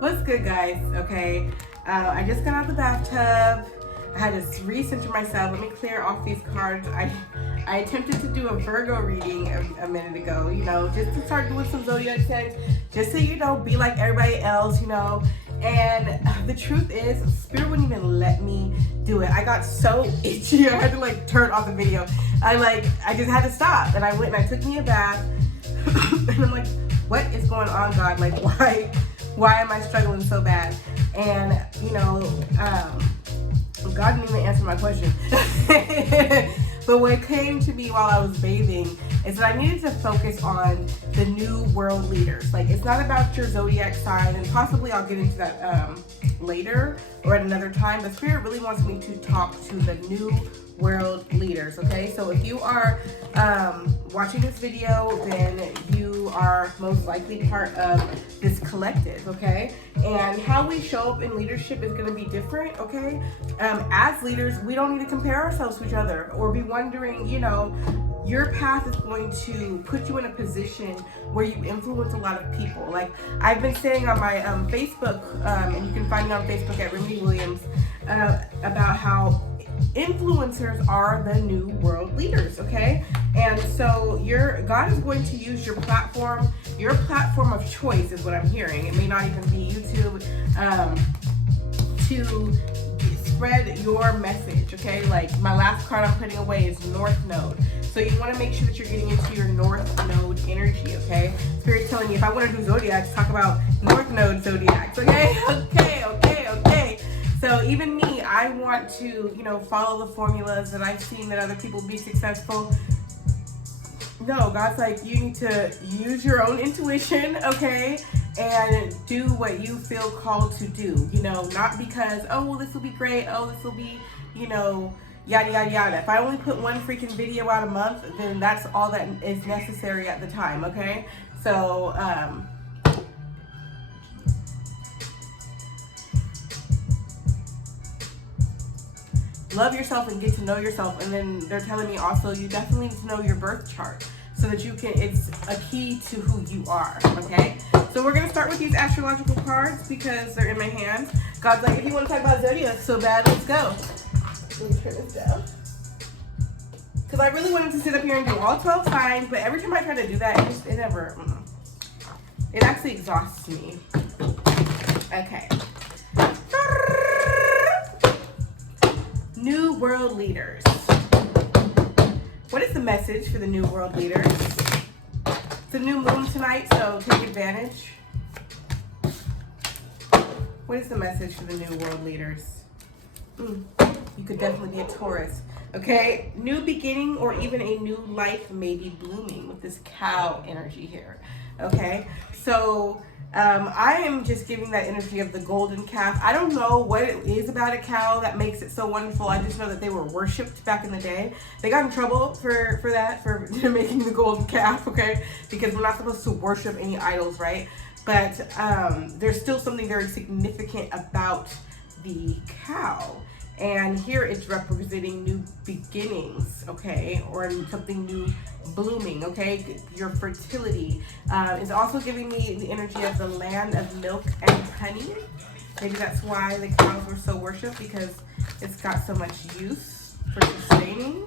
What's good, guys? Okay, I just got out of the bathtub. I had to recenter myself. Let me clear off these cards. I attempted to do a Virgo reading a minute ago, you know, just to start doing some zodiac signs, just so you know, be like everybody else, you know. And the truth is, Spirit wouldn't even let me do it. I got so itchy, I had to like turn off the video. I just had to stop, and I went and I took me a bath, and I'm like, what is going on, God? Like, why am I struggling so bad? And you know, God didn't even answer my question. But what came to me while I was bathing is that I needed to focus on the new world leaders. Like, it's not about your zodiac sign, and possibly I'll get into that later or at another time, but Spirit really wants me to talk to the new world leaders, okay? So if you are watching this video, then you are most likely part of this collective, okay? And how we show up in leadership is gonna be different, okay? As leaders, we don't need to compare ourselves to each other or be wondering, you know, your path is going to put you in a position where you influence a lot of people. Like I've been saying on my Facebook, and you can find me on Facebook at Remy Williams, about how influencers are the new world leaders, okay? And so God is going to use your platform of choice is what I'm hearing. It may not even be YouTube, to spread your message, okay? Like my last card I'm putting away is North Node. So you want to make sure that you're getting into your North Node energy, okay? Spirit's telling me if I want to do zodiacs, talk about North Node zodiacs, okay? Okay. So even me, I want to, you know, follow the formulas that I've seen that other people be successful. No, God's like, you need to use your own intuition, okay? And do what you feel called to do, you know, not because, oh, well, this will be great. Oh, this will be, you know, yada, yada, yada. If I only put one freaking video out a month, then that's all that is necessary at the time, okay? So, love yourself and get to know yourself. And then they're telling me also, you definitely need to know your birth chart so that you can, it's a key to who you are, okay? So we're gonna start with these astrological cards because they're in my hands. God's like, if you wanna talk about zodiac so bad, let's go. Let me turn this down. Because I really wanted to sit up here and do all 12 signs, but every time I try to do that, it never, it actually exhausts me. Okay. New world leaders. What is the message for the new world leaders? It's a new moon tonight, so take advantage. What is the message for the new world leaders? You could definitely be a Taurus. Okay, new beginning or even a new life may be blooming with this cow energy here. Okay, so I am just giving that energy of the golden calf. I don't know what it is about a cow that makes it so wonderful. I just know that they were worshipped back in the day. They got in trouble for that, for making the golden calf, okay? Because we're not supposed to worship any idols, right? But there's still something very significant about the cow. And here it's representing new beginnings, okay? Or something new blooming, okay? Your fertility. Is also giving me the energy of the land of milk and honey. Maybe that's why the cows were so worshipped, because it's got so much use for sustaining.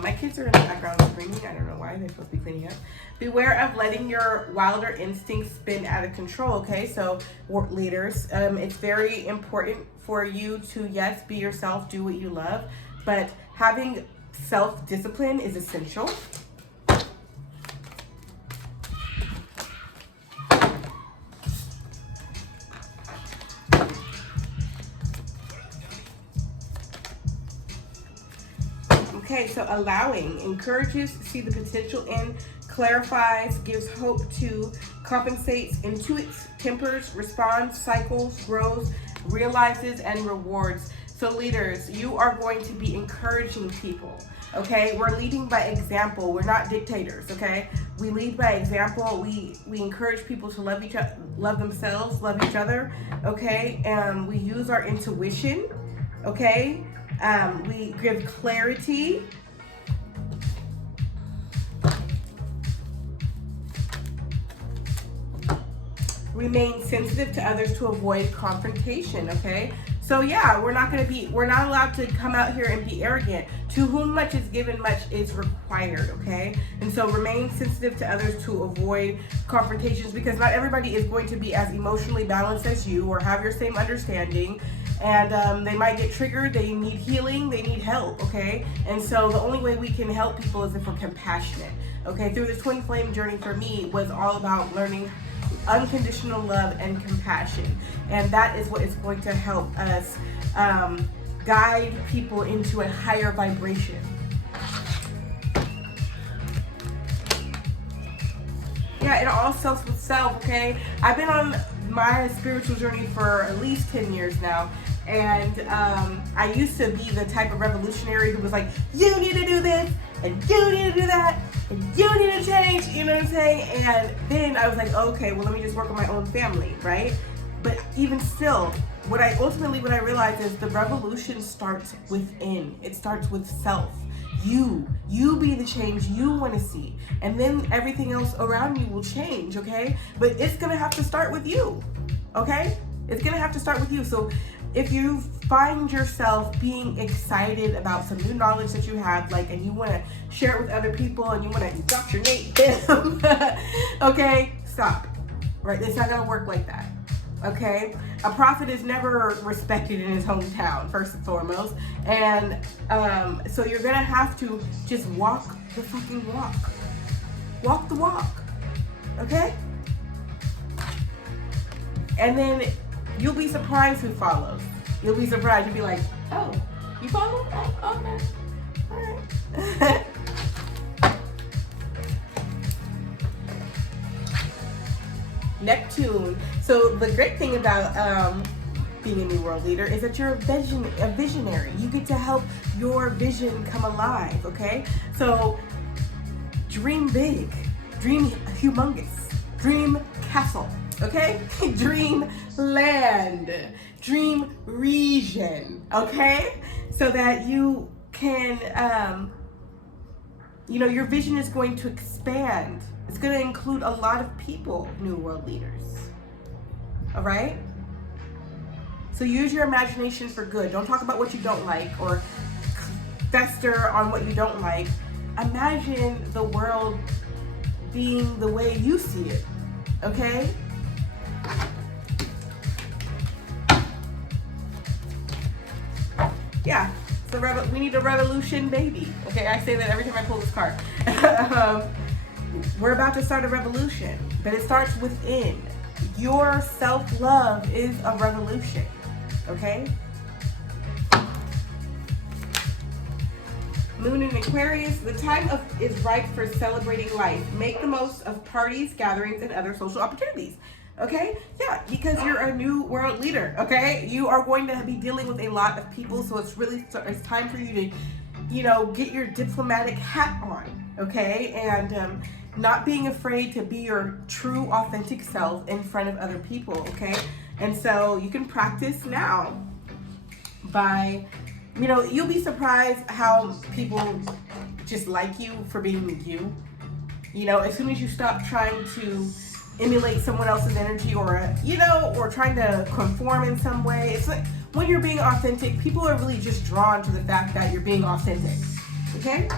My kids are in the background screaming. I don't know why. They're supposed to be cleaning up. Beware of letting your wilder instincts spin out of control, okay? So, leaders, it's very important for you to, yes, be yourself, do what you love, but having self-discipline is essential. Okay, so allowing encourages, see the potential in, clarifies, gives hope to, compensates, intuits, tempers, responds, cycles, grows, realizes, and rewards. So leaders, you are going to be encouraging people, okay? We're leading by example. We're not dictators, okay? We lead by example. We encourage people to love each other, love themselves, love each other, okay? We use our intuition, okay? We give clarity. remain sensitive to others to avoid confrontation, okay? So yeah, we're not allowed to come out here and be arrogant. To whom much is given, much is required, okay? And so remain sensitive to others to avoid confrontations, because not everybody is going to be as emotionally balanced as you or have your same understanding. And they might get triggered, they need healing, they need help, okay? And so the only way we can help people is if we're compassionate, okay? Through this twin flame journey for me was all about learning unconditional love and compassion. And that is what is going to help us guide people into a higher vibration. Yeah, it all starts with self, okay? I've been on my spiritual journey for at least 10 years now. And I used to be the type of revolutionary who was like, you need to do this, and you need to do that, and you need to change, you know what I'm saying? And then I was like, okay, well, let me just work on my own family, right? But even still, what I realized is the revolution starts within. It starts with self. You be the change you want to see, and then everything else around you will change, okay? But it's gonna have to start with you, okay? It's gonna have to start with you. So if you find yourself being excited about some new knowledge that you have, like, and you want to share it with other people and you want to indoctrinate them, okay, stop, right? It's not gonna work like that. Okay, a prophet is never respected in his hometown, first and foremost, and so you're gonna have to just walk the fucking walk the walk, okay? And then you'll be surprised who follows. You'll be surprised. You'll be like, oh, you follow? Oh, okay, all right. Neptune. So the great thing about being a New World Leader is that you're a visionary. You get to help your vision come alive, okay? So dream big, dream humongous, dream castle, okay? Dream land, dream region, okay? So that you can, your vision is going to expand. It's going to include a lot of people, New World Leaders. All right? So use your imagination for good. Don't talk about what you don't like or fester on what you don't like. Imagine the world being the way you see it. Okay? Yeah. So we need a revolution, baby. Okay? I say that every time I pull this card. We're about to start a revolution, but it starts within. Your self-love is a revolution, okay? Moon in Aquarius, the time is ripe for celebrating life. Make the most of parties, gatherings, and other social opportunities, okay? Yeah, because you're a New World Leader, okay? You are going to be dealing with a lot of people, so it's time for you to, get your diplomatic hat on, okay? And not being afraid to be your true, authentic self in front of other people, okay? And so you can practice now by, you'll be surprised how people just like you for being you. As soon as you stop trying to emulate someone else's energy or trying to conform in some way, it's like when you're being authentic, people are really just drawn to the fact that you're being authentic, okay?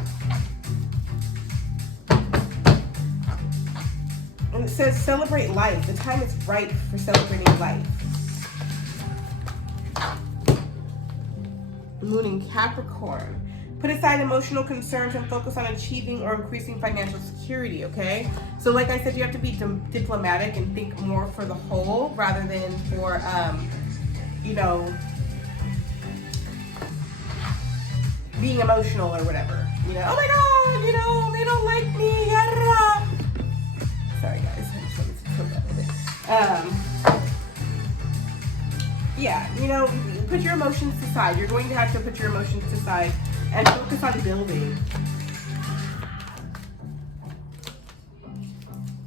And it says celebrate life. The time is ripe for celebrating life. Moon in Capricorn. Put aside emotional concerns and focus on achieving or increasing financial security, okay? So like I said, you have to be diplomatic and think more for the whole rather than for, being emotional or whatever. Oh my God, they don't like me. Yada. Sorry guys, I just wanted to put that with it. Put your emotions aside. You're going to have to put your emotions aside and focus on building.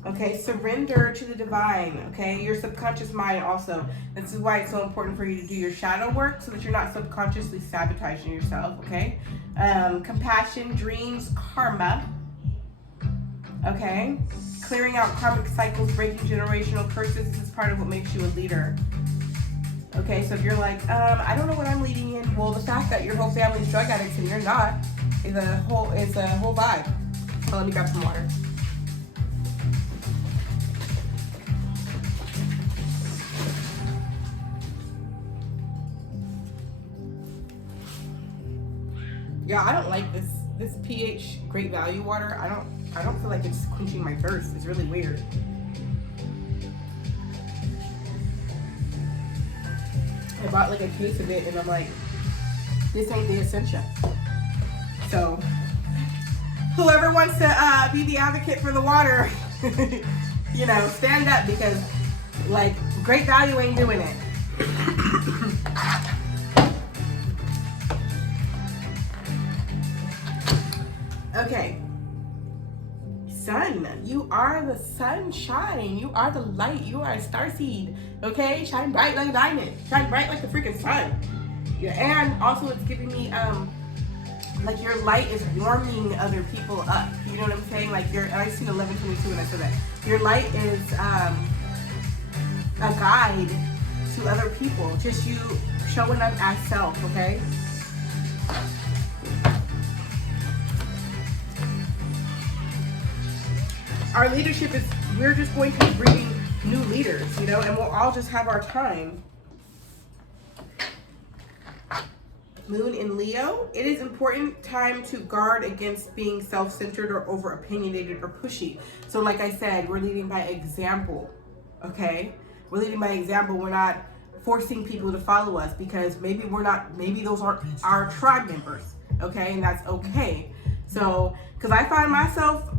Okay, surrender to the divine, okay? Your subconscious mind also. This is why it's so important for you to do your shadow work so that you're not subconsciously sabotaging yourself, okay? Compassion, dreams, karma. Okay, clearing out karmic cycles, breaking generational curses. This is part of what makes you a leader. Okay, so if you're like, I don't know what I'm leading in, well, the fact that your whole family's drug addicts and you're not is a whole vibe. So let me grab some water. Yeah, I don't like this pH Great Value water. I don't feel like it's quenching my thirst. It's really weird. I bought like a case of it and I'm like, this ain't the Ascension. So whoever wants to be the advocate for the water, you know, stand up, because like Great Value ain't doing it. Okay. Sun, you are the sunshine. You are the light. You are a starseed. Okay, shine bright like a diamond. Shine bright like the freaking sun. Yeah, and also it's giving me like your light is warming other people up. You know what I'm saying? Like I seen 11:22 when I said that. Your light is a guide to other people. Just you showing up as self. Okay. Our leadership is, we're just going to be bringing new leaders, you know, and we'll all just have our time. Moon in Leo, it is important time to guard against being self-centered or over-opinionated or pushy. So like I said, we're leading by example, okay? We're leading by example. We're not forcing people to follow us because maybe those aren't our tribe members, okay? And that's okay. So, because I find myself,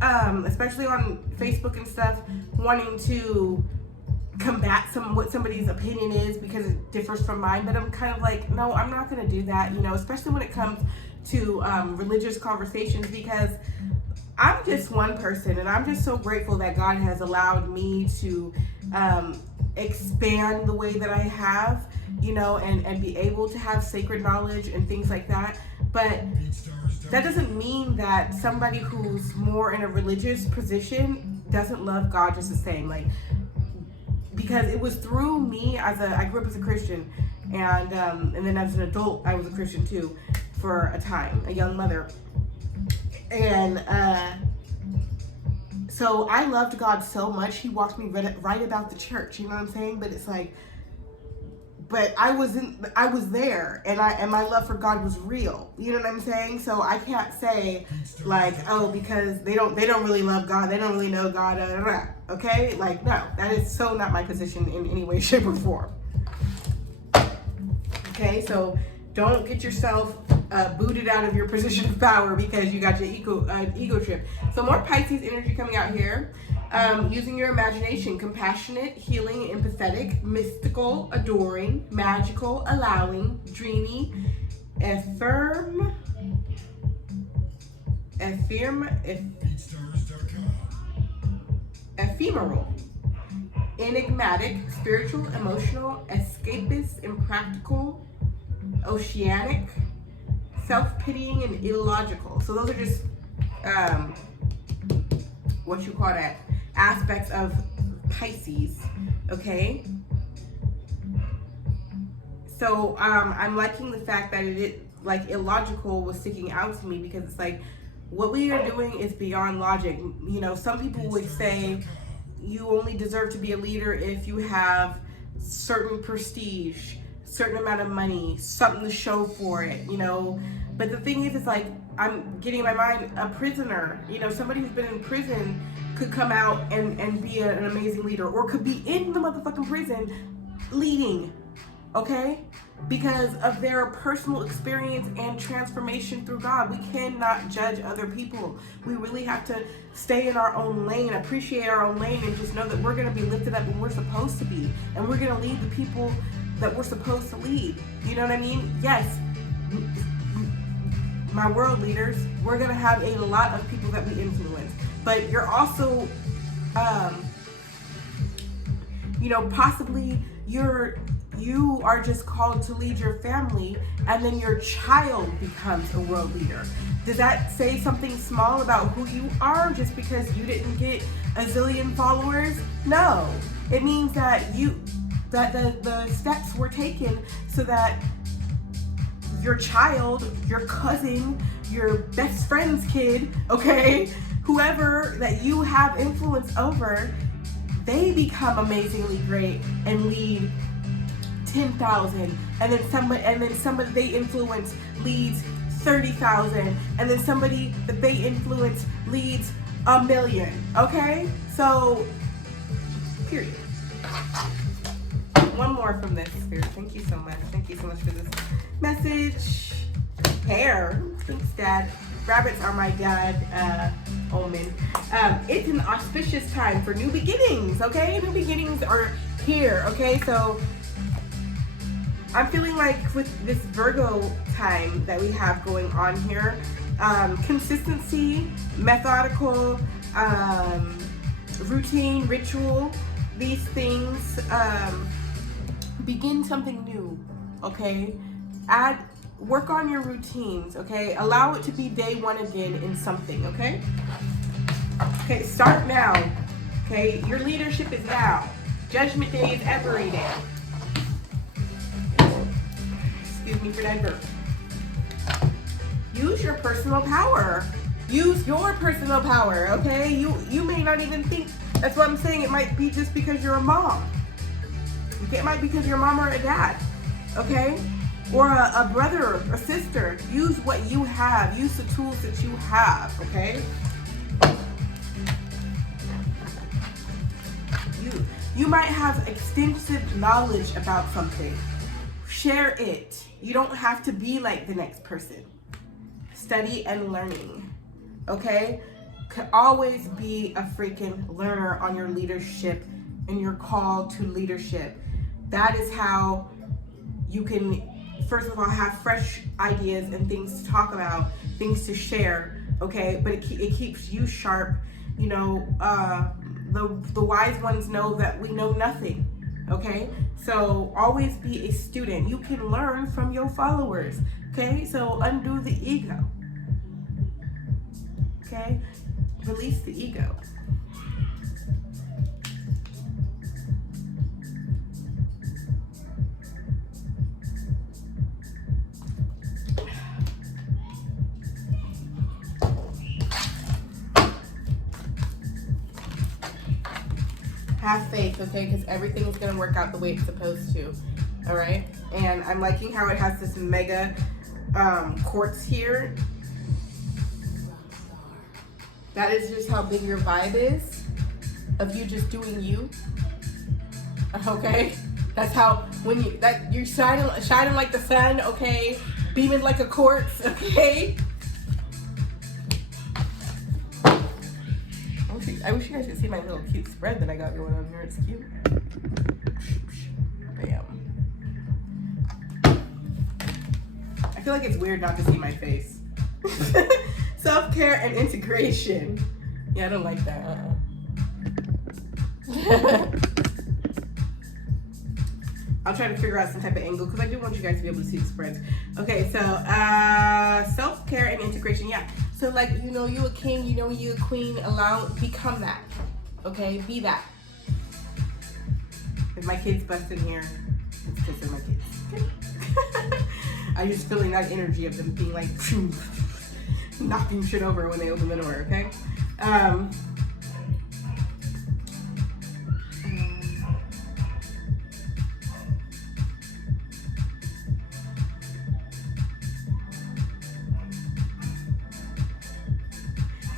especially on Facebook and stuff, wanting to combat what somebody's opinion is because it differs from mine, but I'm kind of like, no, I'm not going to do that, you know, especially when it comes to religious conversations, because I'm just one person, and I'm just so grateful that God has allowed me to expand the way that I have, you know, and be able to have sacred knowledge and things like that. But that doesn't mean that somebody who's more in a religious position doesn't love God just the same. Like, because it was through me I grew up as a Christian, and then as an adult I was a Christian too for a time, a young mother, and so I loved God so much. He walked me right about the church, you know what I'm saying? But it's like, but I was there, and my love for God was real. You know what I'm saying? So I can't say like, oh, because they don't really love God, they don't really know God, okay? Like, no, that is so not my position in any way, shape, or form. Okay, so don't get yourself booted out of your position of power because you got your ego trip. So more Pisces energy coming out here. Using your imagination, compassionate, healing, empathetic, mystical, adoring, magical, allowing, dreamy, ephemeral, enigmatic, spiritual, emotional, escapist, impractical, oceanic, self-pitying, and illogical. So those are just what you call that, aspects of Pisces, okay? So I'm liking the fact that like illogical was sticking out to me, because it's like what we are doing is beyond logic. You know, some people would say you only deserve to be a leader if you have certain prestige, certain amount of money, something to show for it, you know. But the thing is, it's like, I'm getting in my mind a prisoner, you know, somebody who's been in prison could come out and be an amazing leader, or could be in the motherfucking prison leading, okay? Because of their personal experience and transformation through God. We cannot judge other people. We really have to stay in our own lane, appreciate our own lane, and just know that we're going to be lifted up when we're supposed to be, and we're going to lead the people that we're supposed to lead. You know what I mean? Yes, my world leaders, we're going to have a lot of people that we influence, but you're also, you know, possibly you are just called to lead your family, and then your child becomes a world leader. Does that say something small about who you are just because you didn't get a zillion followers? No. It means that the steps were taken so that your child, your cousin, your best friend's kid, okay, whoever that you have influence over, they become amazingly great and lead 10,000, and then somebody they influence leads 30,000, and then somebody that they influence leads 1,000,000. Okay, so period. One more from this spirit. Thank you so much. Thank you so much for this message. Hair. Thanks, Dad. Rabbits are my dad omen. It's an auspicious time for new beginnings. Okay, new beginnings are here. Okay, so I'm feeling like with this Virgo time that we have going on here, consistency, methodical, routine, ritual, these things, begin something new, okay? Work on your routines, okay? Allow it to be day one again in something, okay? Okay, start now, okay? Your leadership is now. Judgment Day is every day. Excuse me for that burp. Use your personal power. Use your personal power, okay? You may not even think, that's what I'm saying, it might be just because you're a mom. Okay, it might be because you're a mom or a dad, okay? Or a brother or sister. Use what you have. Use the tools that you have, okay? You might have extensive knowledge about something. Share it. You don't have to be like the next person. Study and learning, okay? Could always be a freaking learner on your leadership and your call to leadership. That is how you can, first of all, have fresh ideas and things to talk about, things to share, okay? But it keeps you sharp. You know, the wise ones know that we know nothing, okay? So always be a student. You can learn from your followers, okay? So undo the ego, okay? Release the ego. Have faith, okay? Because everything is going to work out the way it's supposed to, all right? And I'm liking how it has this mega quartz here. That is just how big your vibe is of you just doing you, okay? That's how when you're shining like the sun, okay? Beaming like a quartz, okay? I wish you guys could see my little cute spread that I got going on here. It's cute. Bam. I feel like it's weird not to see my face. Self-care and integration. Yeah, I don't like that. I'll try to figure out some type of angle because I do want you guys to be able to see the spreads. Okay, so self-care and integration. Yeah. So like, you know, you a king, you know, you a queen, become that, okay? Be that. If my kids bust in here, it's because they're my kids, okay? I'm just feeling that energy of them being like, knocking shit over when they open the door, okay?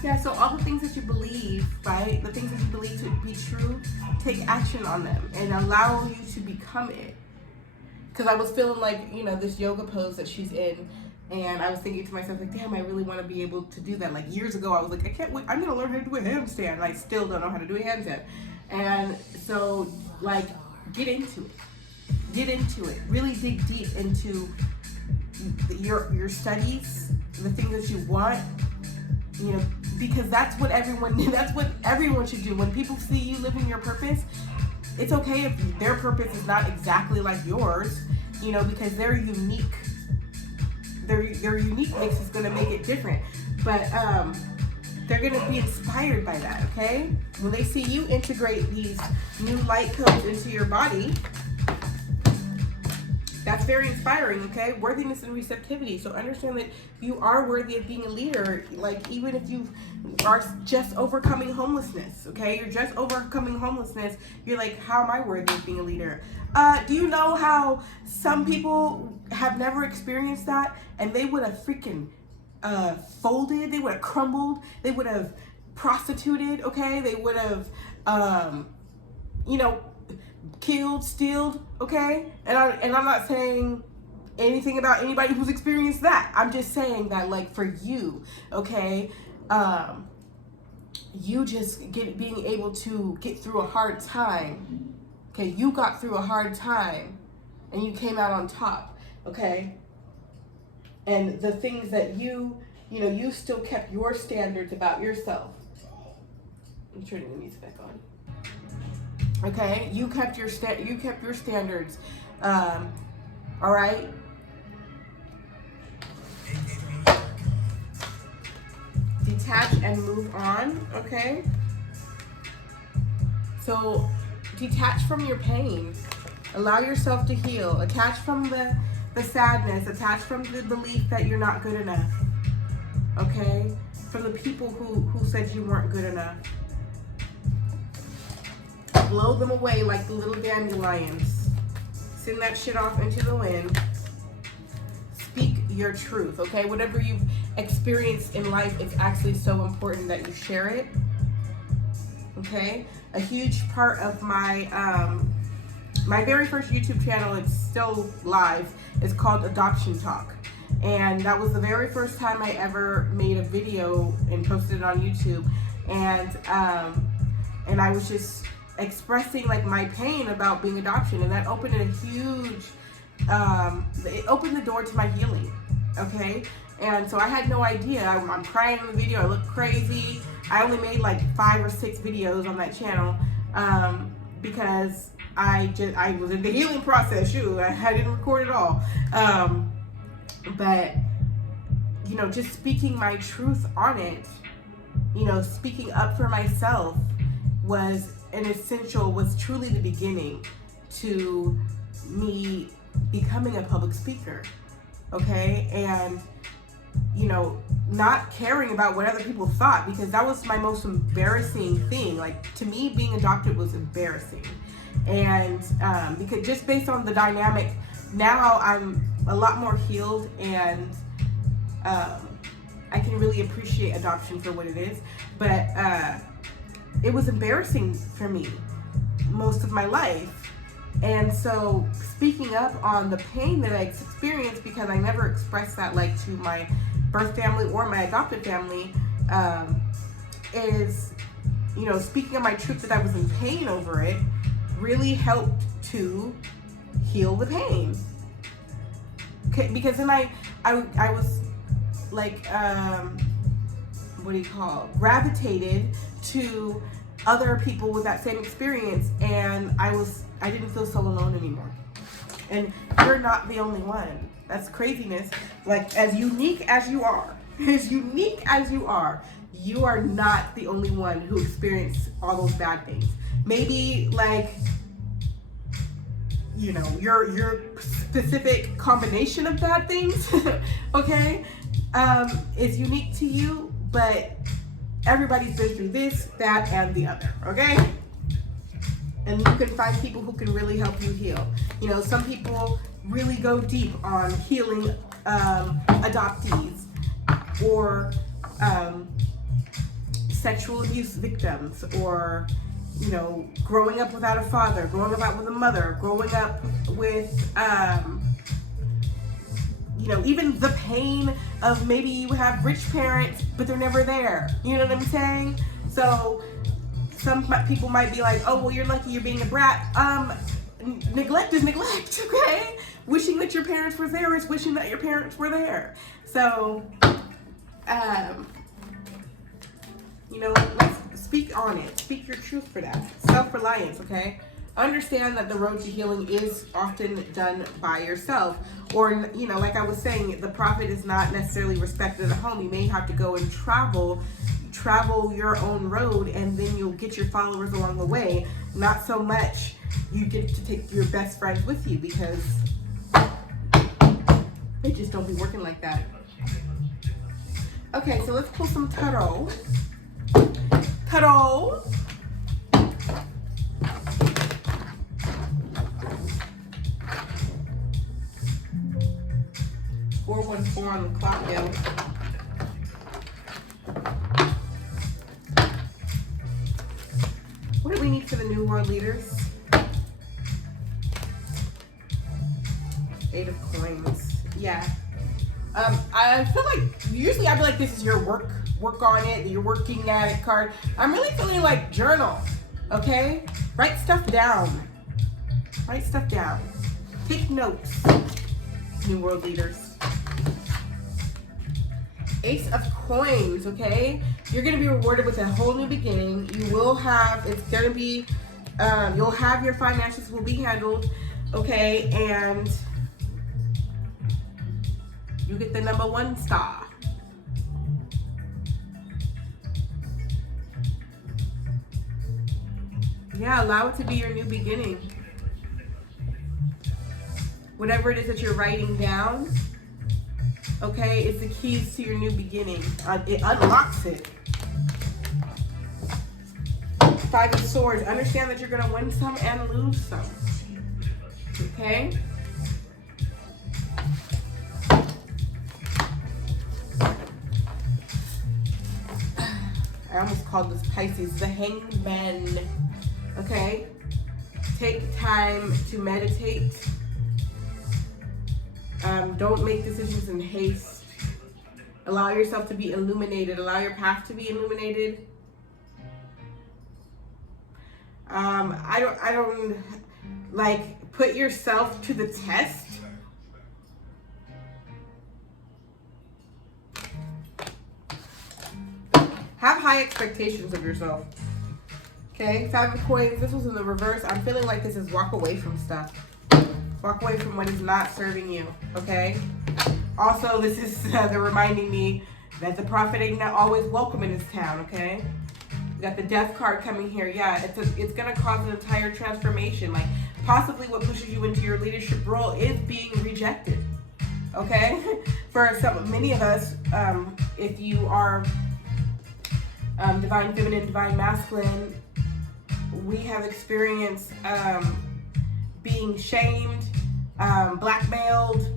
Yeah, so all the things that you believe, right? The things that you believe to be true, take action on them and allow you to become it. Because I was feeling like, you know, this yoga pose that she's in, and I was thinking to myself, like, damn, I really want to be able to do that. Like years ago, I was like, I can't wait, I'm going to learn how to do a handstand. And I still don't know how to do a handstand. And so, like, get into it. Get into it. Really dig deep into your studies, the things that you want. You know, because that's what everyone should do. When people see you living your purpose, it's okay if their purpose is not exactly like yours, you know, because their uniqueness is going to make it different. But they're gonna be inspired by that, okay? When they see you integrate these new light codes into your body, that's very inspiring, okay? Worthiness and receptivity. So understand that you are worthy of being a leader. Like, even if you are just overcoming homelessness, okay? You're just overcoming homelessness. You're like, how am I worthy of being a leader? Do you know how some people have never experienced that, and they would have freaking folded, they would have crumbled, they would have prostituted, okay? They would have, you know, killed, stealed, okay? And I'm not saying anything about anybody who's experienced that. I'm just saying that, like, for you, okay, you just being able to get through a hard time, okay? You got through a hard time and you came out on top, okay? And the things that you know, you still kept your standards about yourself. I'm turning the music back on. Okay, you kept your standards. All right. Detach and move on. Okay. So detach from your pain. Allow yourself to heal. Detach from the sadness. Detach from the belief that you're not good enough. Okay. From the people who said you weren't good enough. Blow them away like the little dandelions. Send that shit off into the wind. Speak your truth, okay? Whatever you've experienced in life, it's actually so important that you share it, okay? A huge part of my my very first YouTube channel, it's still live, is called Adoption Talk. And that was the very first time I ever made a video and posted it on YouTube. And I was just expressing like my pain about being adoption, and that opened a huge it opened the door to my healing, okay? And so I had no idea. I'm crying in the video, I look crazy. I only made like 5 or 6 videos on that channel because I was in the healing process. Shoot, I didn't record it all, but you know, just speaking my truth on it, you know, speaking up for myself was truly the beginning to me becoming a public speaker, okay? And, you know, not caring about what other people thought, because that was my most embarrassing thing. Like, to me, being adopted was embarrassing. And because just based on the dynamic, now I'm a lot more healed, and I can really appreciate adoption for what it is. But it was embarrassing for me most of my life. And so speaking up on the pain that I experienced, because I never expressed that like to my birth family or my adopted family, is, you know, speaking of my truth that I was in pain over it really helped to heal the pain. Okay, because then I was like, gravitated to other people with that same experience, and I didn't feel so alone anymore. And you're not the only one. That's craziness. Like, as unique as you are, you are not the only one who experienced all those bad things. Maybe, like, you know, your specific combination of bad things, okay, is unique to you, but everybody's been through this, that, and the other, okay? And you can find people who can really help you heal. You know, some people really go deep on healing adoptees or sexual abuse victims, or, you know, growing up without a father, growing up with a mother, growing up with, you know, even the pain of maybe you have rich parents, but they're never there. You know what I'm saying? So some people might be like, oh, well, you're lucky you're being a brat. Neglect is neglect, okay? Wishing that your parents were there is wishing that your parents were there. So, you know, let's speak on it. Speak your truth for that. Self-reliance, okay? understand that the road to healing is often done by yourself. Or, you know, like I was saying, the prophet is not necessarily respected at home. You may have to go and travel your own road, and then you'll get your followers along the way. Not so much you get to take your best friends with you, because they just don't be working like that. Okay, so let's pull some tarot. Tarot. 414 on the clock, yo. What do we need for the New World Leaders? 8 of Coins. Yeah. I feel like usually I'd be like, this is your work on it, you're working at it card. I'm really feeling like journal, okay? Write stuff down. Write stuff down. Take notes, New World Leaders. Ace of Coins, okay? You're gonna be rewarded with a whole new beginning. You will have, it's gonna be, you'll have your finances will be handled, okay? And you get the #1 star. Yeah, allow it to be your new beginning. Whatever it is that you're writing down, okay, it's the keys to your new beginning. It unlocks it. 5 of Swords. Understand that you're going to win some and lose some. Okay? I almost called this Pisces. The Hangman. Okay? Take time to meditate. Don't make decisions in haste. Allow yourself to be illuminated. Allow your path to be illuminated. I don't like put yourself to the test. Have high expectations of yourself. Okay, 5 of Coins. This was in the reverse. I'm feeling like this is walk away from stuff. Walk away from what is not serving you, okay? Also, this is they're reminding me that the prophet ain't not always welcome in this town, okay? We got the Death card coming here. Yeah, it's gonna cause an entire transformation. Like, possibly what pushes you into your leadership role is being rejected, okay? For many of us, if you are divine feminine, divine masculine, we have experienced being shamed, blackmailed,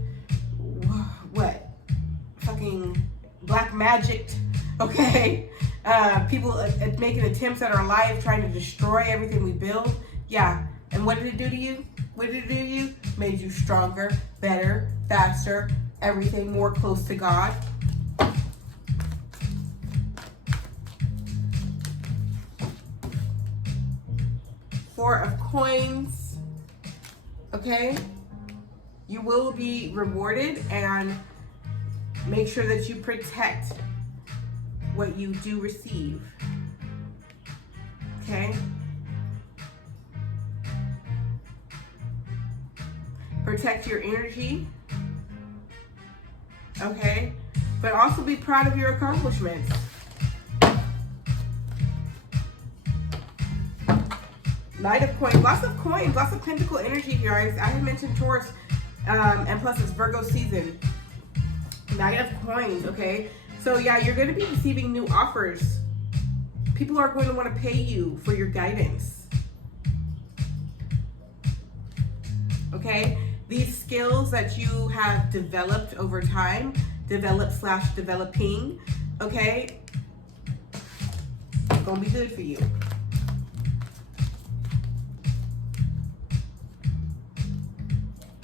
fucking black magicked, okay? People making attempts at our life, trying to destroy everything we build. Yeah, and what did it do to you? What did it do to you? Made you stronger, better, faster, everything more close to God. Four of Coins, okay? You will be rewarded, and make sure that you protect what you do receive, okay? Protect your energy, okay? But also be proud of your accomplishments. Knight of Coins, lots of pentacle energy here. I had mentioned Taurus, and plus it's Virgo season. Knight of Coins, okay? So yeah, you're going to be receiving new offers. People are going to want to pay you for your guidance. Okay? These skills that you have developed over time, developing, okay? It's going to be good for you.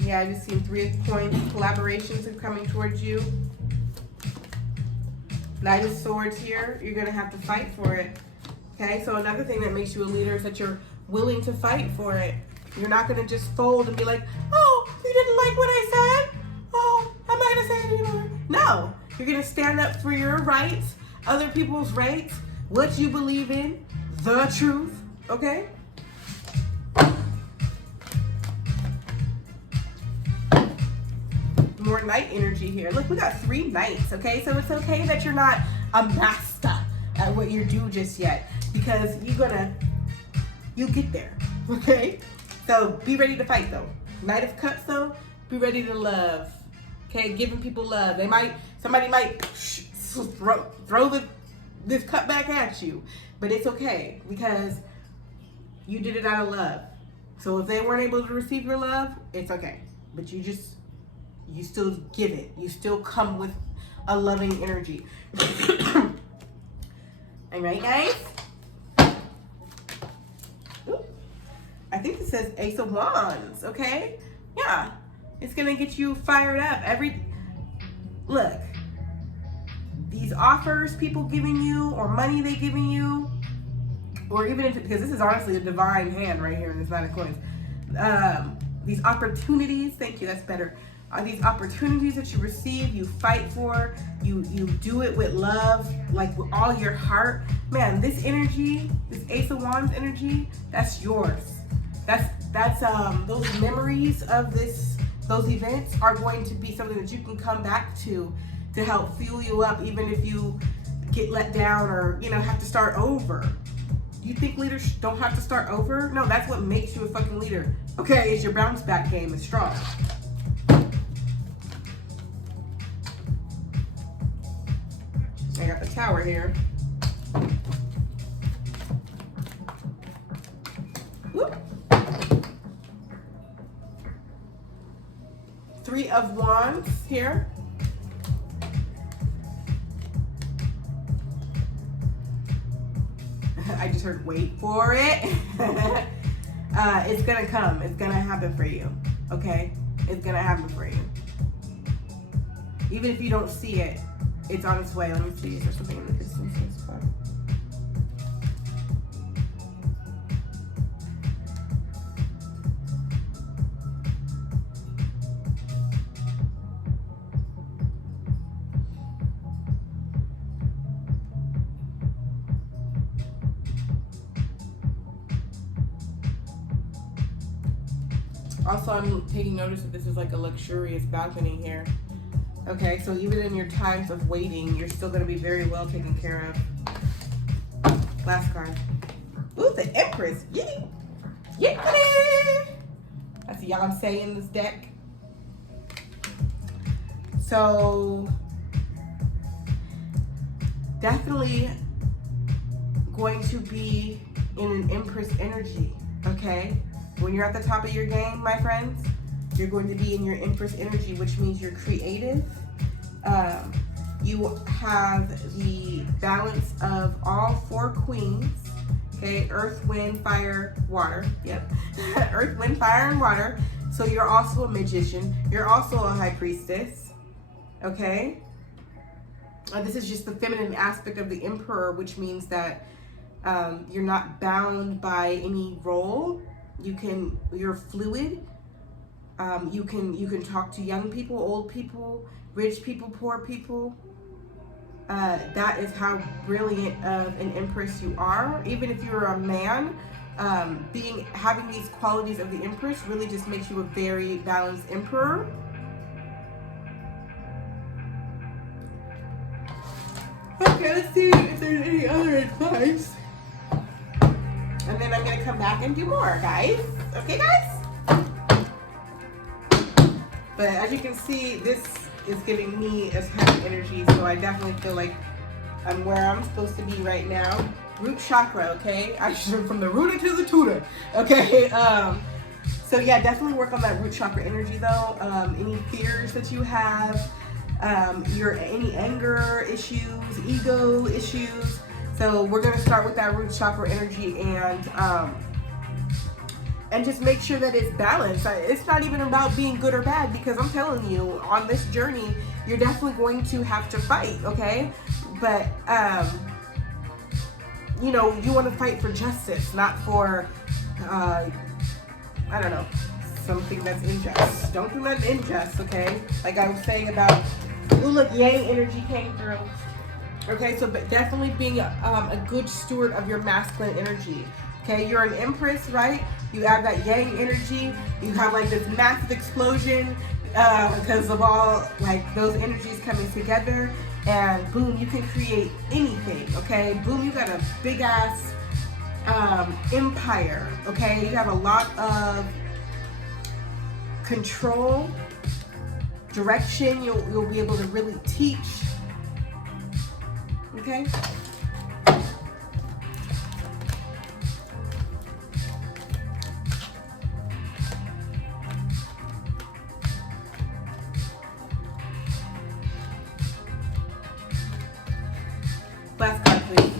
Yeah, I just seen 3 of Coins. Collaborations are coming towards you. Knight of Swords here. You're going to have to fight for it. Okay, so another thing that makes you a leader is that you're willing to fight for it. You're not going to just fold and be like, oh, you didn't like what I said? Oh, I'm not going to say it anymore. No, you're going to stand up for your rights, other people's rights, what you believe in, the truth. Okay? your knight energy here. Look, we got 3 knights, okay? So it's okay that you're not a master at what you do just yet, because you'll get there, okay? So be ready to fight though. Knight of Cups though, be ready to love, okay? Giving people love. Somebody might throw this cup back at you, but it's okay because you did it out of love. So if they weren't able to receive your love, it's okay. But you still give it. You still come with a loving energy. All right, guys? Ooh. I think it says Ace of Wands, okay? Yeah, it's gonna get you fired up. Look, these offers people giving you, or money they giving you, or even if, because this is honestly a divine hand right here in this 9 of coins. These opportunities, thank you, that's better. These opportunities that you receive, you fight for, you do it with love, like with all your heart. Man, this energy, this Ace of Wands energy, that's yours. That's those memories of those events are going to be something that you can come back to help fuel you up, even if you get let down or have to start over. You think leaders don't have to start over? No, that's what makes you a fucking leader. Okay, is your bounce back game is strong. I got the Tower here. Whoop. 3 of Wands here. I just heard wait for it. It's gonna come. It's gonna happen for you. Okay? It's gonna happen for you. Even if you don't see it, it's on its way. Let me see. Is there something in the distance? Also, I'm taking notice that this is like a luxurious balcony here. Okay, so even in your times of waiting, you're still going to be very well taken care of. Last card. Ooh, the Empress. Yay! Yay! That's Beyonce in this deck. So, definitely going to be in an Empress energy, okay? When you're at the top of your game, my friends, you're going to be in your Empress energy, which means you're creative. You have the balance of all 4 queens, okay? Earth, wind, fire, water. Yep. Earth, wind, fire, and water. So you're also a magician. You're also a high priestess, okay? This is just the feminine aspect of the Emperor, which means that you're not bound by any role. You're fluid. You can talk to young people, old people, rich people, poor people. That is how brilliant of an Empress you are. Even if you're a man, having these qualities of the Empress really just makes you a very balanced Emperor. Okay, let's see if there's any other advice. And then I'm gonna come back and do more, guys. Okay, guys? But as you can see, this is giving me a ton of energy, so I definitely feel like I'm where I'm supposed to be right now. Root chakra, okay? Actually, from the rooter to the tutor, okay? So yeah, definitely work on that root chakra energy though. Any fears that you have, any anger issues, ego issues. So we're gonna start with that root chakra energy and just make sure that it's balanced. It's not even about being good or bad, because I'm telling you, on this journey, you're definitely going to have to fight, okay? But, you wanna fight for justice, not for, I don't know, something that's unjust. Don't do nothing unjust, okay? Like I was saying about, ooh, look, Yang energy came through. Okay, so but definitely being a good steward of your masculine energy. Okay, you're an Empress, right? You have that Yang energy. You have like this massive explosion. because of all like those energies coming together, and boom, you can create anything. Okay, boom, you got a big ass empire. Okay, you have a lot of control, direction. You'll be able to really teach. Okay. Last card, please.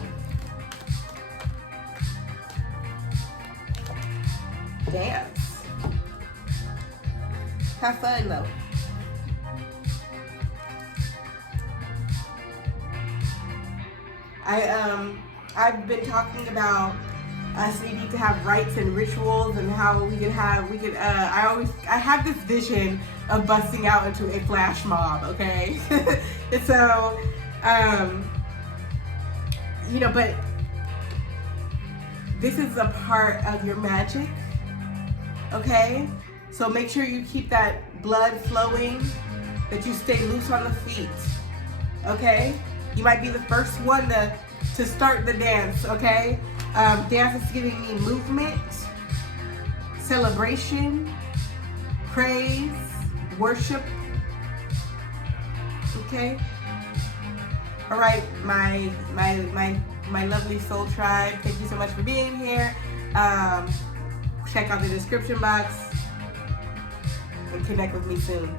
Dance. Have fun, though. I've been talking about us needing to have rites and rituals, and how I have this vision of busting out into a flash mob, okay? And so, but this is a part of your magic, okay? So make sure you keep that blood flowing, that you stay loose on the feet, okay? You might be the first one to start the dance, okay? Dance is giving me movement, celebration, praise, worship, okay? All right, my lovely soul tribe, thank you so much for being here. Check out the description box and connect with me soon.